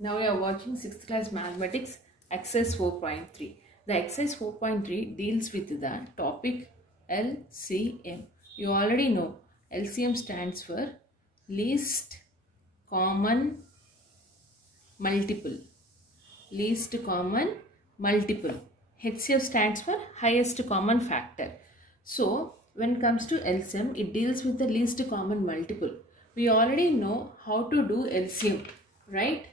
Now we are watching 6th class mathematics exercise 4.3. The exercise 4.3 deals with the topic LCM. You already know LCM stands for least common multiple. Least common multiple. HCF stands for highest common factor. So when it comes to LCM, it deals with the least common multiple. We already know how to do LCM, right?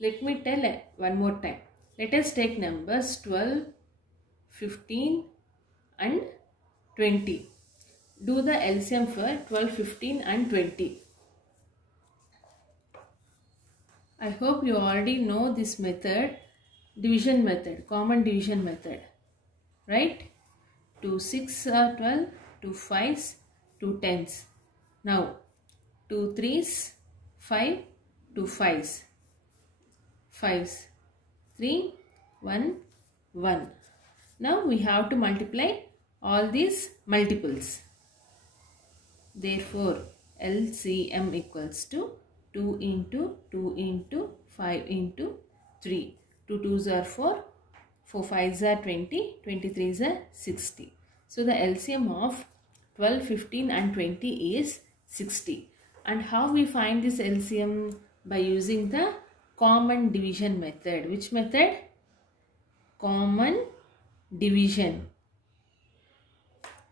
Let me tell one more time. Let us take numbers 12, 15 and 20. Do the LCM for 12, 15 and 20. I hope you already know this method, division method, common division method, right? 2 6 are 12, 2 5s, 2 10s. Now 2 3s, 5, 2 5s. 5s, 3, 1, 1. Now we have to multiply all these multiples. Therefore, LCM equals to 2 into 2 into 5 into 3. 2 2s are 4, 4 5s are 20, 23s are 60. So the LCM of 12, 15 and 20 is 60. And how we find this LCM? By using the common division method. Which method? Common division.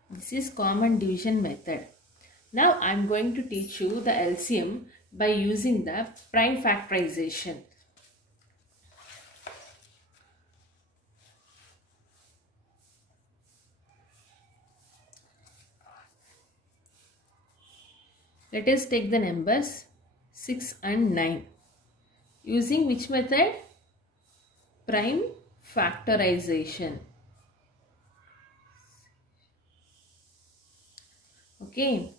This is common division method. Now I am going to teach you the LCM by using the prime factorization. Let us take the numbers 6 and 9. Using which method? Prime factorization. Okay.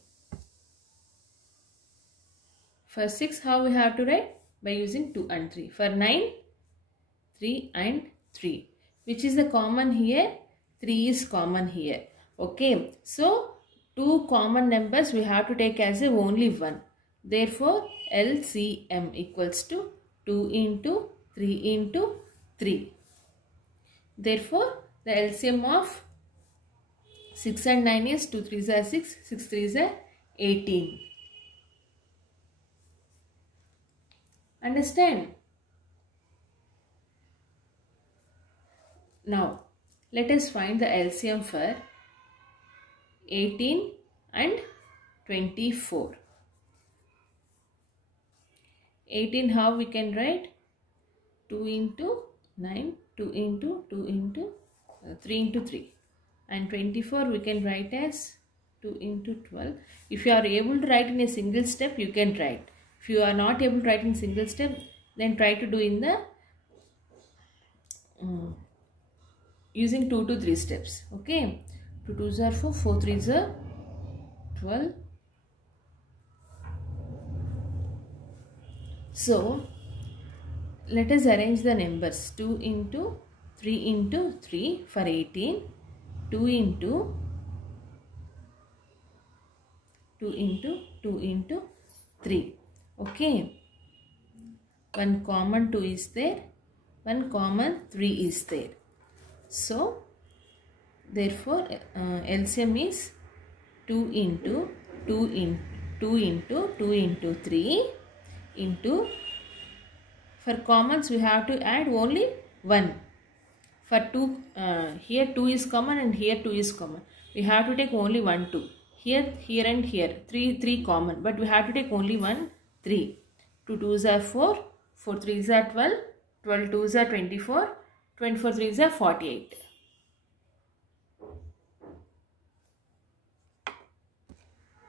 For 6, how we have to write? By using 2 and 3. For 9, 3 and 3. Which is the common here? 3 is common here. Okay. So, 2 common numbers we have to take as only 1. Therefore, LCM equals to 2 into 3 into 3. Therefore, the LCM of 6 and 9 is 2 3s are 6, 6 3s are 18. Understand? Now, let us find the LCM for 18 and 24. 18 how we can write? 2 into 9, 2 into 2 into 3 into 3. And 24 we can write as 2 into 12. If you are able to write in a single step, you can write. If you are not able to write in single step, then try to do in the using 2 to 3 steps. Okay. 2 2s are 4, 4 3s are 12. So, let us arrange the numbers. 2 into 3 into 3 for 18. 2 into 2 into 2 into 3. Okay. One common 2 is there. One common 3 is there. So, therefore, LCM is 2 into 2 into 2 into 2 into 3 into, for commons we have to add only 1. For 2, here 2 is common and here 2 is common. We have to take only 1 2. Here, here and here 3 common, but we have to take only 1 3. 2 2s are 4, 4 3s are 12, 12 2s are 24, 24 3s are 48.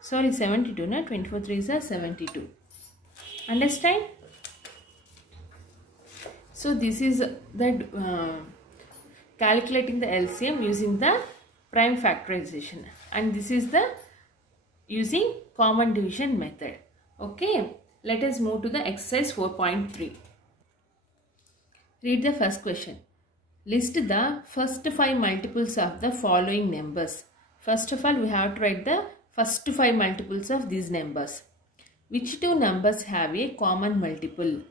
Sorry, 72, no? 24 3s are 72. Understand? So this is the calculating the LCM using the prime factorization, and this is the using common division method. Okay, let us move to the exercise 4.3. Read the first question. List the first 5 multiples of the following numbers. First of all, we have to write the first 5 multiples of these numbers. Which two numbers have a common multiple?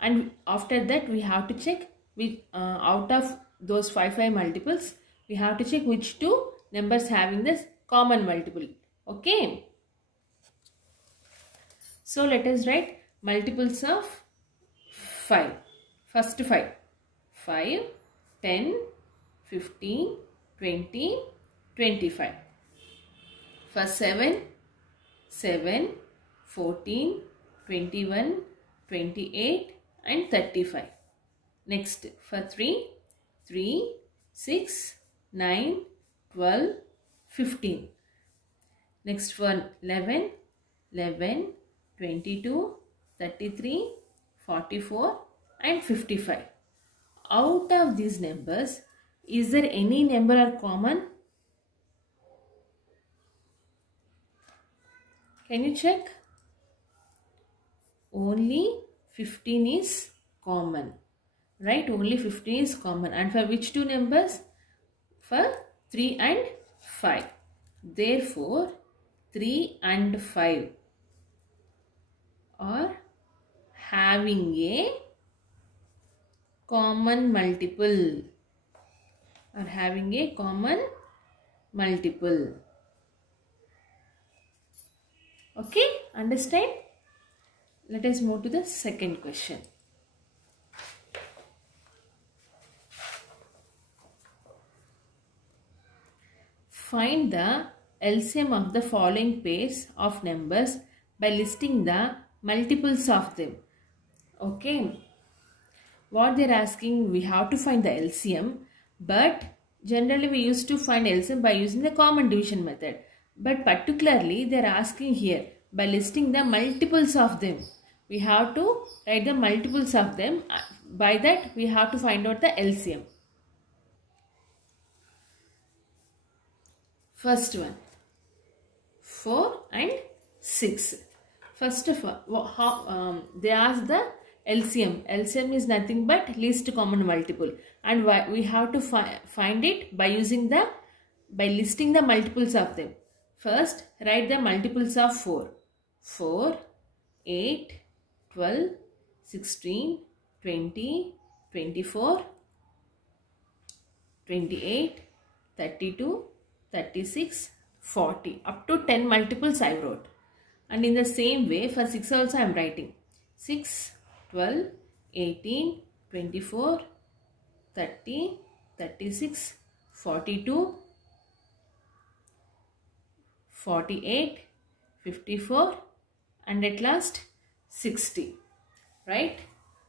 and after that we have to check which out of those 5 multiples, we have to check which two numbers having this common multiple. Okay. So let us write multiples of 5. First 5. 5, 10, 15, 20, 25. For 7, 7, 14, 21, 28 and 35. Next for 3, 3, 6, 9, 12, 15. Next for 11, 11, 22, 33, 44 and 55. Out of these numbers, is there any number are common? Can you check? Only 15 is common. Right? Only 15 is common. And for which two numbers? For 3 and 5. Therefore, 3 and 5 are having a common multiple. Are having a common multiple. Okay, understand? Let us move to the second question. Find the LCM of the following pairs of numbers by listing the multiples of them. Okay. What they are asking, we have to find the LCM, but generally we used to find LCM by using the common division method. But particularly they are asking here by listing the multiples of them. We have to write the multiples of them. By that we have to find out the LCM. First one, 4 and 6. First of all, they ask the LCM. LCM is nothing but least common multiple, and we have to find it by listing the multiples of them. First, write the multiples of 4. 4, 8, 12, 16, 20, 24, 28, 32, 36, 40. Up to 10 multiples I wrote. And in the same way, for 6 also I am writing. 6, 12, 18, 24, 30, 36, 42, 48, 54 and at last 60. Right?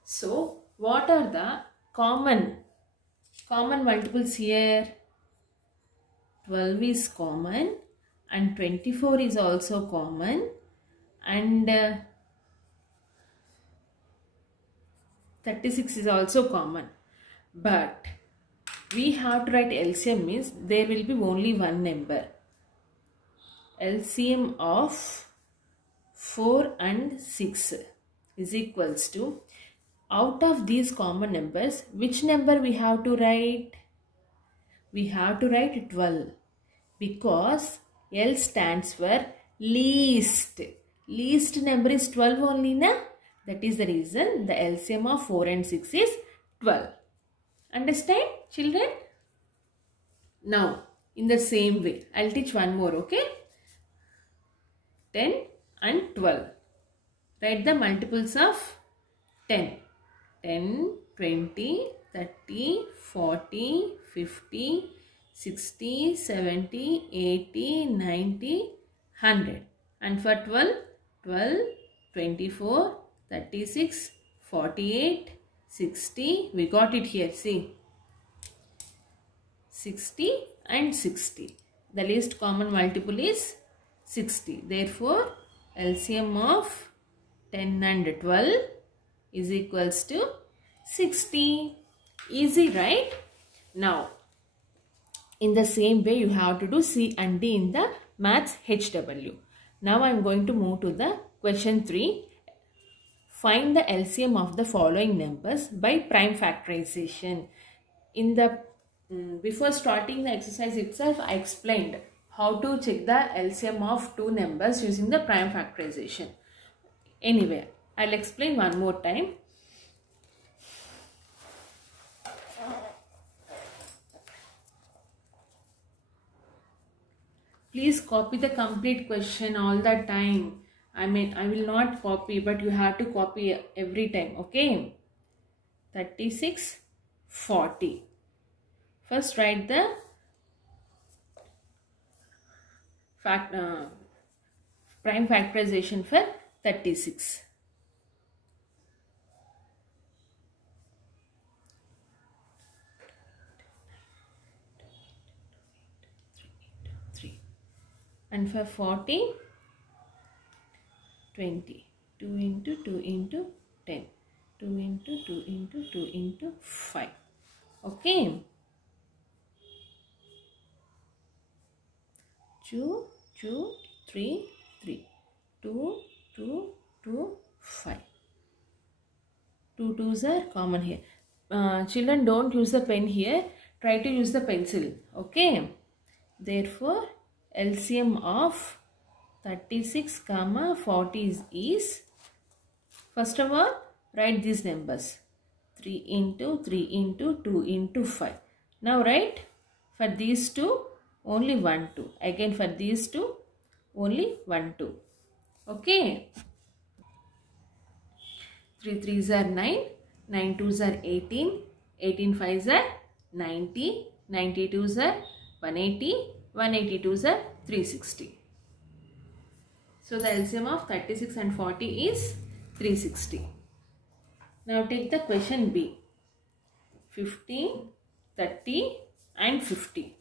So, what are the common multiples here? 12 is common and 24 is also common and 36 is also common. But we have to write LCM means there will be only one number. LCM of 4 and 6 is equals to, out of these common numbers, which number we have to write? We have to write 12 because L stands for least. Least number is 12 only, na? That is the reason the LCM of 4 and 6 is 12. Understand, children? Now, in the same way, I'll teach one more, okay? 10 and 12. Write the multiples of 10. 10, 20, 30, 40, 50, 60, 70, 80, 90, 100. And for 12, 12, 24, 36, 48, 60. We got it here, see. 60 and 60. The least common multiple is 60. Therefore, LCM of 10 and 12 is equals to 60. Easy, right? Now, in the same way, you have to do C and D in the maths HW. Now, I am going to move to the question 3. Find the LCM of the following numbers by prime factorization. In the before starting the exercise itself, I explained how to check the LCM of two numbers using the prime factorization. Anyway, I'll explain one more time. Please copy the complete question all the time. I will not copy, but you have to copy every time. Okay. 36, 40. First write the prime factorization for 36. And for 40, 20. 2 into 2 into 10. 2 into 2 into 2 into 5. Okay. 2, 2, 3, 3. 2, 2, 2, 5. 2 2s are common here. Children, don't use the pen here. Try to use the pencil. Okay. Therefore, LCM of 36, 40 is, first of all, write these numbers. 3 into 3 into 2 into 5. Now write for these two only 1 2. Again for these two only 1 2. Okay. 3 3s are 9. 9 2s are 18. 18 5s are 90. 92s are 180. 182s are 360. So the LCM of 36 and 40 is 360. Now take the question B. 15, 30 and 50.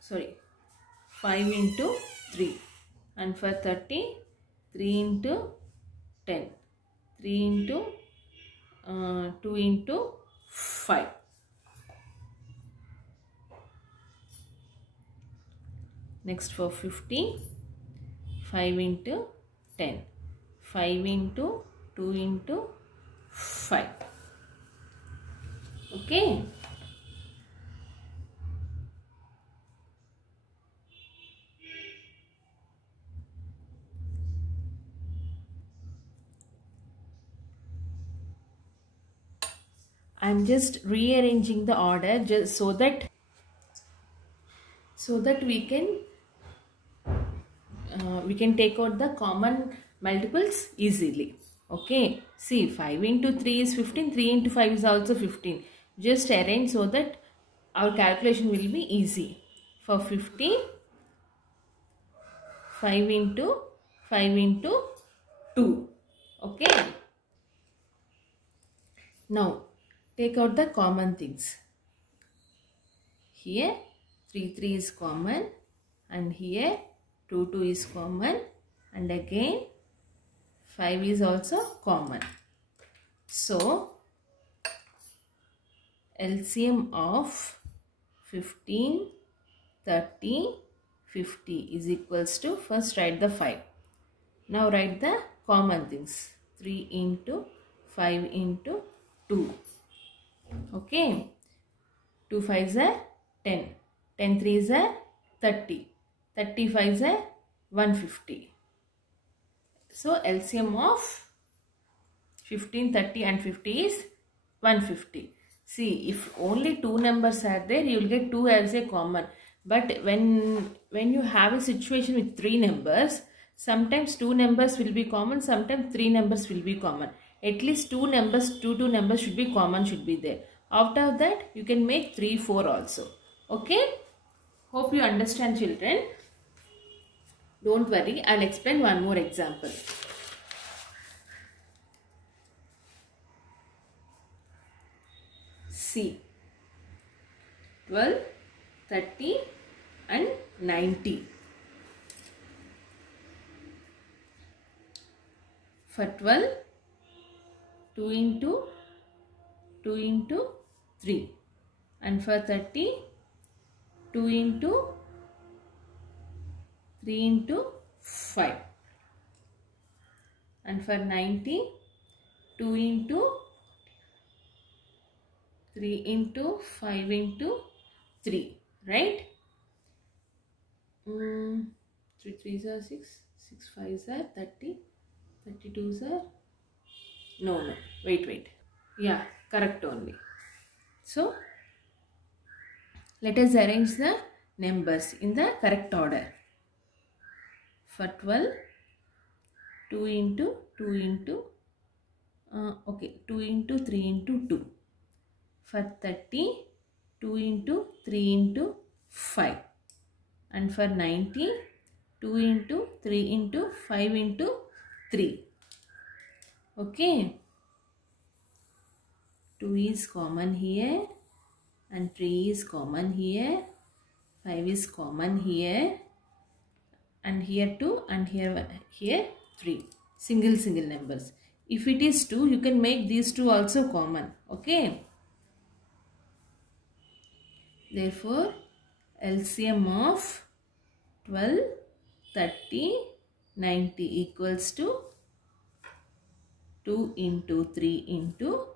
Sorry, 5 into 3. And for 30, 3 into 10. 3 into 2 into 5. Next for 50, 5 into 10. 5 into 2 into 5. Okay. I am just rearranging the order just so that we can take out the common multiples easily. Okay. See, 5 into 3 is 15. 3 into 5 is also 15. Just arrange so that our calculation will be easy. For 50, 5 into 2. Okay. Now, take out the common things. Here 3 3 is common and here 2 2 is common and again 5 is also common. So, LCM of 15, 30, 50 is equals to, first write the 5. Now write the common things. 3 into 5 into 2. Okay. 2 5s are 10. 10 3s are 30. 30 5s are 150. So LCM of 15, 30 and 50 is 150. See, if only two numbers are there, you will get 2 as a common. But when you have a situation with 3 numbers, sometimes 2 numbers will be common, sometimes 3 numbers will be common. At least 2 numbers should be common, should be there. After that, you can make 3, 4 also. Okay? Hope you understand, children. Don't worry, I'll explain one more example. See, 12, 30 and 90. For 12, 2 into 3. And for 30, 2 into 3 into 5. And for 90, 2 into 3 into 5 into 3. Right? 3 3s are 6. 6 5s are 30. 32s are... No. Wait. Yeah, correct only. So, Let us arrange the numbers in the correct order. For 12, 2 into 2 into 2 into 3 into 2. For 30, 2 into 3 into 5. And for 90, 2 into 3 into 5 into 3. Okay. 2 is common here and 3 is common here. 5 is common here and here 2 and here 3. Single numbers. If it is 2, you can make these two also common. Okay. Therefore, LCM of 12, 30, 90 equals to 2 into 3 into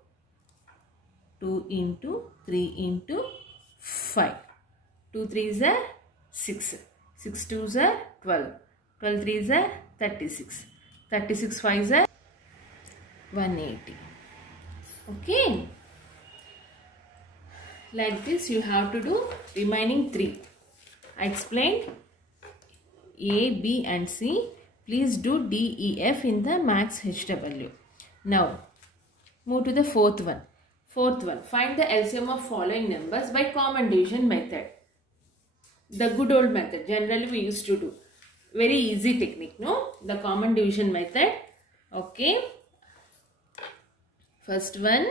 2 into 3 into 5. 2 3s are 6. 6 2s are 12. 12 3s are 36. 36 5s are 180. Okay. Like this you have to do remaining 3. I explained A, B and C. Please do D, E, F in the max HW. Now move to the fourth one. Fourth one. Find the LCM of following numbers by common division method. The good old method. Generally we used to do. Very easy technique, no? The common division method. Okay. First one.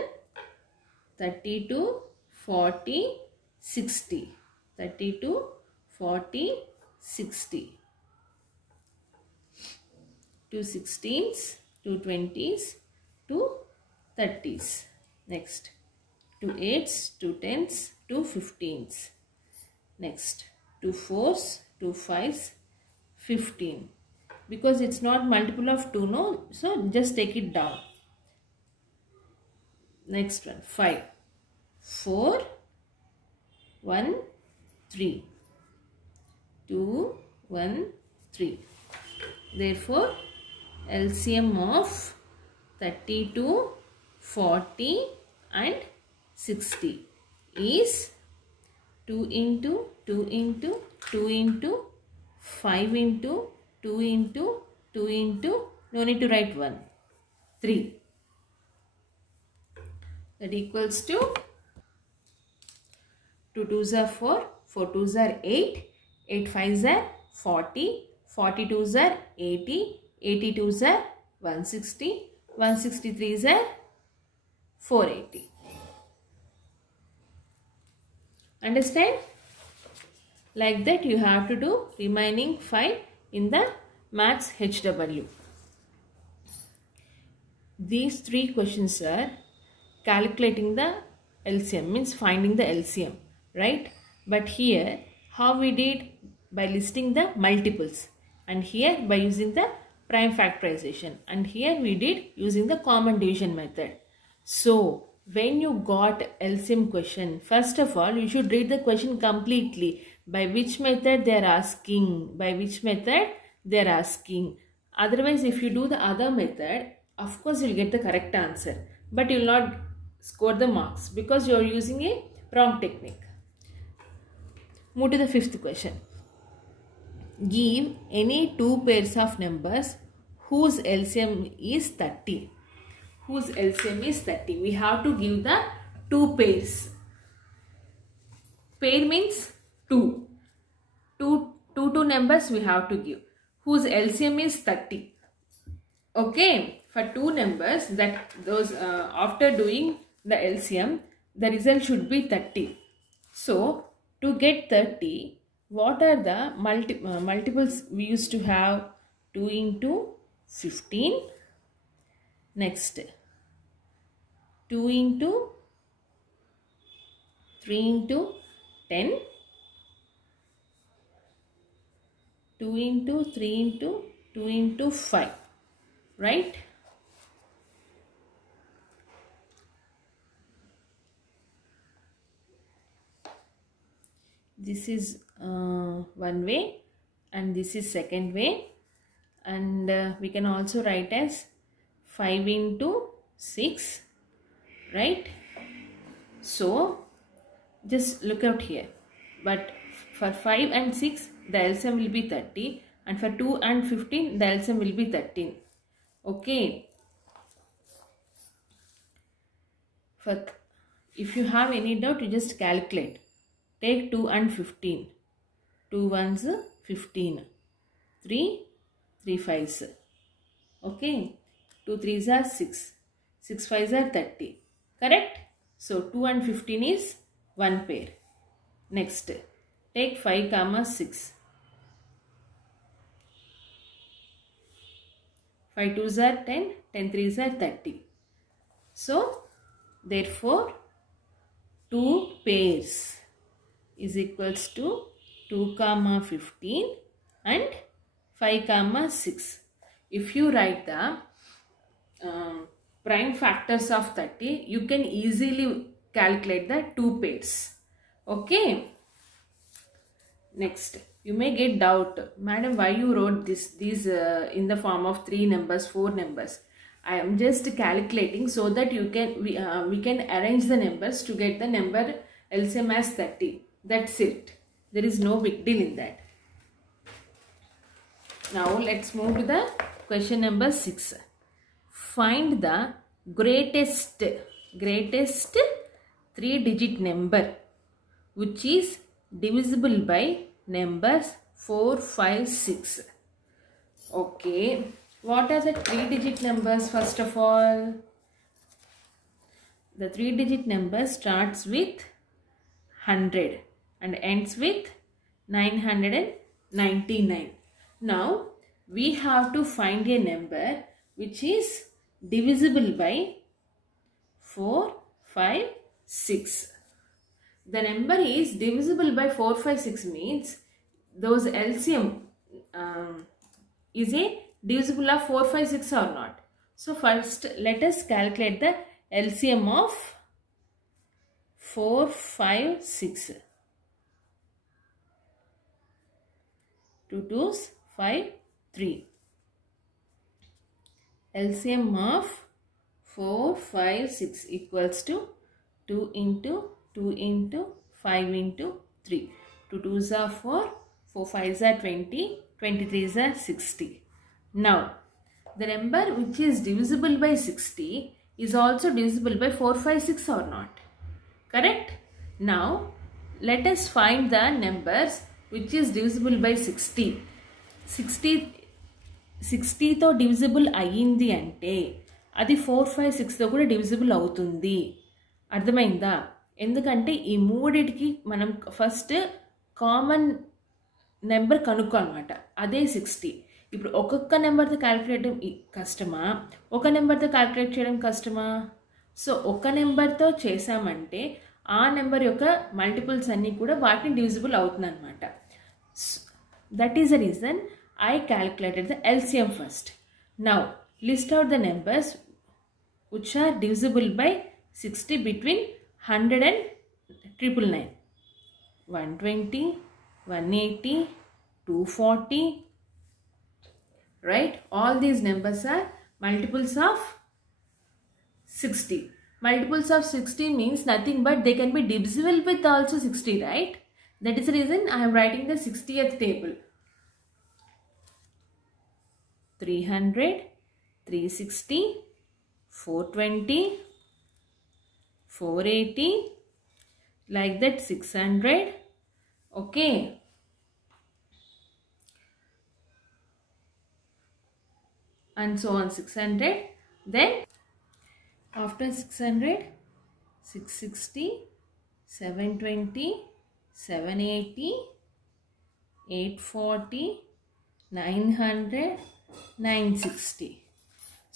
32, 40, 60. 32, 40, 60. 2 16s, 2 20s, 2 30s. Next, 2 8s, 2 10s, 2 15s. Next, 2 4s, 2 5s, 15. Because it's not multiple of 2, no? So just take it down. Next one, 5. 4, 1, 3. 2, 1, 3. Therefore, LCM of 32, 40 and 60 is 2 into 2 into 2 into 5 into 2 into 2 into, no need to write 1, 3. That equals to 2 2s are 4, 4 2s are 8, 8 5s are 40, 40 2s are 80, 80 2s are 160, 163s are 480. Understand? Like that you have to do remaining 5 in the maths HW. These 3 questions are calculating the LCM, means finding the LCM, right? But here how we did? By listing the multiples, and here by using the prime factorization, and here we did using the common division method. So when you got LCM question, first of all you should read the question completely. By which method they are asking, by which method they are asking. Otherwise if you do the other method, of course you will get the correct answer, but you will not score the marks because you are using a wrong technique. Move to the fifth question. Give any 2 pairs of numbers whose LCM is 30. Whose LCM is 30. We have to give the 2 pairs. Pair means 2. Two numbers we have to give. Whose LCM is 30. Okay. For 2 numbers, that those after doing the LCM, the result should be 30. So to get 30, what are the multiples we used to have? 2 into 15. Next, 2 into 3 into 10. 2 into 3 into 2 into 5. Right? This is one way and this is second way, and we can also write as 5 into 6, right? So just look out here. But for 5 and 6 the LCM will be 30, and for 2 and 15 the LCM will be 13. Okay. If you have any doubt, you just calculate. Take 2 and 15. 2 ones 15. 3 5s. Okay. 2 3s are 6. 6 5s are 30. Correct? So 2 and 15 is one pair. Next, take 5 comma 6. 5 2s are 10. 10 3s are 30. So therefore 2 pairs is equals to 2 comma 15 and 5 comma 6. If you write the prime factors of 30, you can easily calculate the 2 pairs. Okay. Next, you may get doubt, madam, why you wrote these in the form of 3 numbers, 4 numbers. I am just calculating so that we can arrange the numbers to get the number LCM as 30. That's it. There is no big deal in that. Now let's move to the question number 6. Find the greatest 3-digit number which is divisible by numbers 4, 5, 6. Okay. What are the 3-digit numbers first of all? The 3-digit number starts with 100 and ends with 999. Now we have to find a number which is divisible by 4, 5, 6. The number is divisible by 4, 5, 6 means those LCM is a divisible of 4, 5, 6 or not. So first let us calculate the LCM of 4, 5, 6. 2 2s 5, 3. LCM of 4, 5, 6 equals to 2 into 2 into 5 into 3. 2 2s are 4, 4 5s are 20, 23s are 60. Now, the number which is divisible by 60 is also divisible by 4, 5, 6 or not? Correct? Now, let us find the numbers which is divisible by 60. 60 తో divisible అయ్యింది అంటే అది 4, 5, 6 తో కూడా divisible అవుతుంది. అర్థమైందా? ఎందుకంటే ఈ మూడిటికి మనం ఫస్ట్ కామన్ నెంబర్ కనుక్కోవాలన్నమాట. అదే 60. ఇప్పుడు ఒక్కొక్క నెంబర్తో క్యాలిక్యులేట్ కష్టమా, ఒక నెంబర్తో క్యాలిక్యులేట్ చేయడం కష్టమా? సో ఒక నెంబర్తో చేసామంటే ఆ నెంబర్ యొక్క మల్టిపుల్స్ అన్నీ కూడా వాటిని డివిజిబుల్ అవుతుంది అనమాట. That is the reason I calculated the LCM first. Now list out the numbers which are divisible by 60 between 100 and 999. 120, 180, 240. Right? All these numbers are multiples of 60. Multiples of 60 means nothing but they can be divisible with also 60, right? That is the reason I am writing the 60th table. 300, 360, 420, 480, like that 600, okay. And so on 600. Then after 600, 660, 720, 780, 840, 900, 960.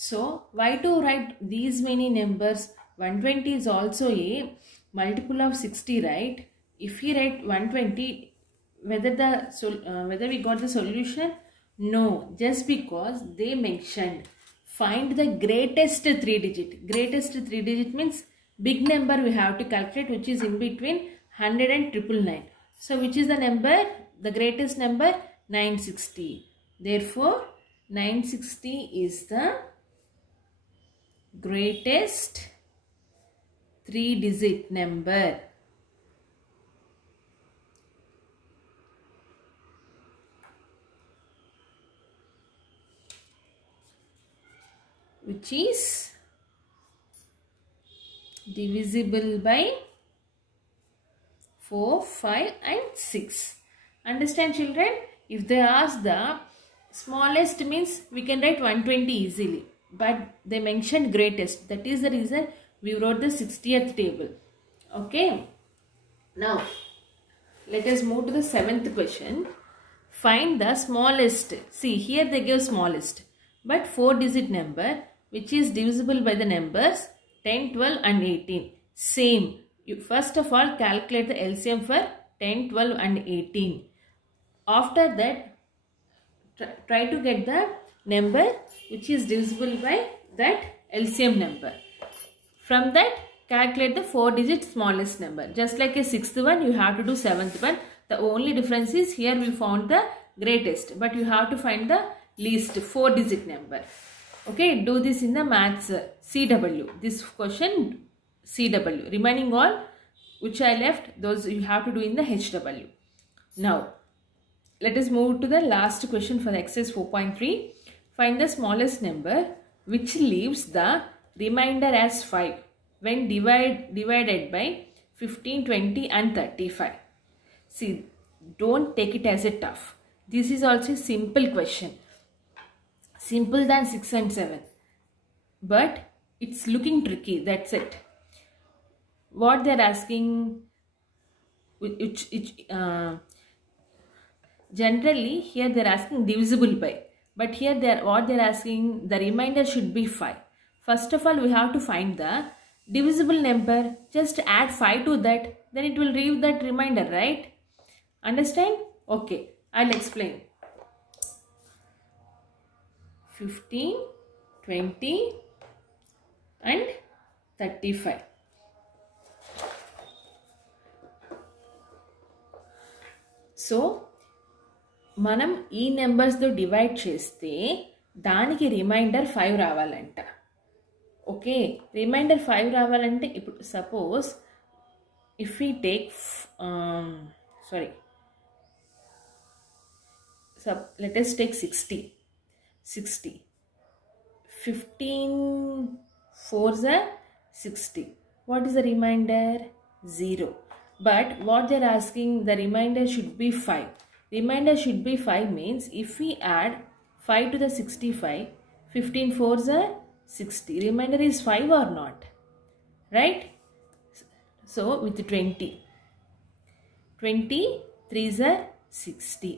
So why to write these many numbers? 120 is also a multiple of 60, right? If we write 120, whether we got the solution? No, just because they mentioned find the greatest 3-digit. Greatest 3-digit means big number we have to calculate, which is in between 100 and 999. So which is the number? The greatest number? 960. Therefore 960 is the greatest 3-digit number. which is divisible by 4, 5 and 6. Understand children? If they ask the smallest means we can write 120 easily. But they mentioned greatest. That is the reason we wrote the 60th table. Okay. Now, let us move to the 7th question. Find the smallest. See, here they give smallest. But 4-digit number which is divisible by the numbers 10, 12 and 18. Same. You first of all calculate the LCM for 10, 12 and 18. After that, try to get the number which is divisible by that LCM number. From that, calculate the 4-digit smallest number. Just like a 6th one, you have to do 7th one. The only difference is here we found the greatest. But you have to find the least 4-digit number. Okay, do this in the maths CW. This question CW. Remaining all which I left, those you have to do in the HW. Now, let us move to the last question for the exercise 4.3. Find the smallest number which leaves the remainder as 5 when divided by 15, 20 and 35. See, don't take it as a tough. This is also a simple question. Simple than 6 and 7. But it's looking tricky. That's it. What they're asking, generally here they're asking divisible by. But here what they're asking, the remainder should be 5. First of all, we have to find the divisible number. Just add 5 to that. Then it will leave that remainder, right? Understand? Okay, I'll explain. 15, 20 and 35. So, మనం ఈ నెంబర్స్తో divide చేస్తే దానికి reminder 5 రావాలంట. Okay, reminder 5 రావాలంటే ఇప్పుడు suppose if we take let us take 60. 15 4s are 60. What is the remainder? 0. But what they are asking, the remainder should be 5. Remainder should be 5 means if we add 5 to the 65, 15 4s are 60. Remainder is 5 or not? Right? So with 20. 20 3s are 60.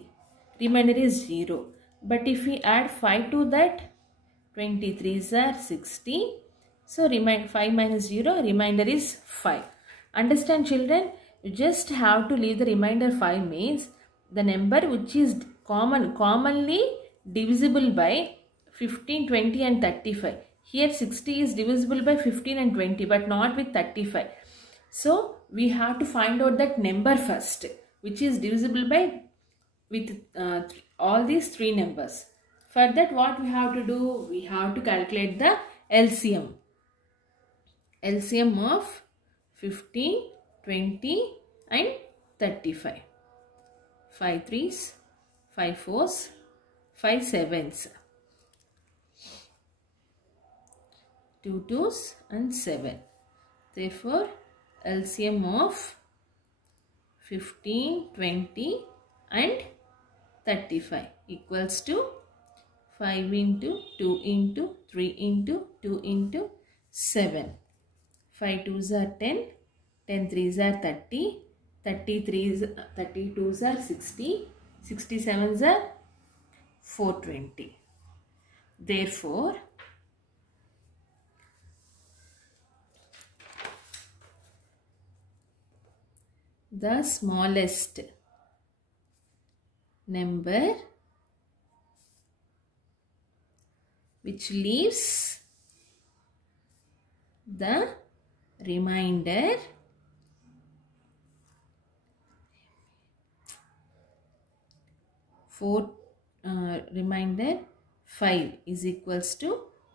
Remainder is 0. But if we add 5 to that, 23s are 60. So 5 minus 0, remainder is 5. Understand children? You just have to leave the remainder 5 means the number which is commonly divisible by 15, 20 and 35. Here 60 is divisible by 15 and 20 but not with 35. So we have to find out that number first which is divisible by with all these 3 numbers. For that what we have to do? We have to calculate the LCM. LCM of 15, 20 and 35. 5 3s, 5 4s, 5 7s, 2 2s and 7. Therefore, LCM of 15, 20 and 35 equals to 5 into 2 into 3 into 2 into 7. 5 2s are 10, 10 3s are 30, 32s are 60, 67s are 420. Therefore, the smallest number which leaves the remainder remainder 5 is equals to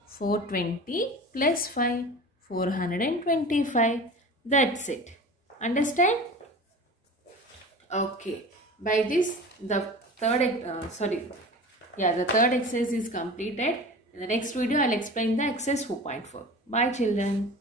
420 plus 5, 425. That's it. Understand? Okay. By this, the third exercise is completed. In the next video, I'll explain the exercise 4.4. Bye children.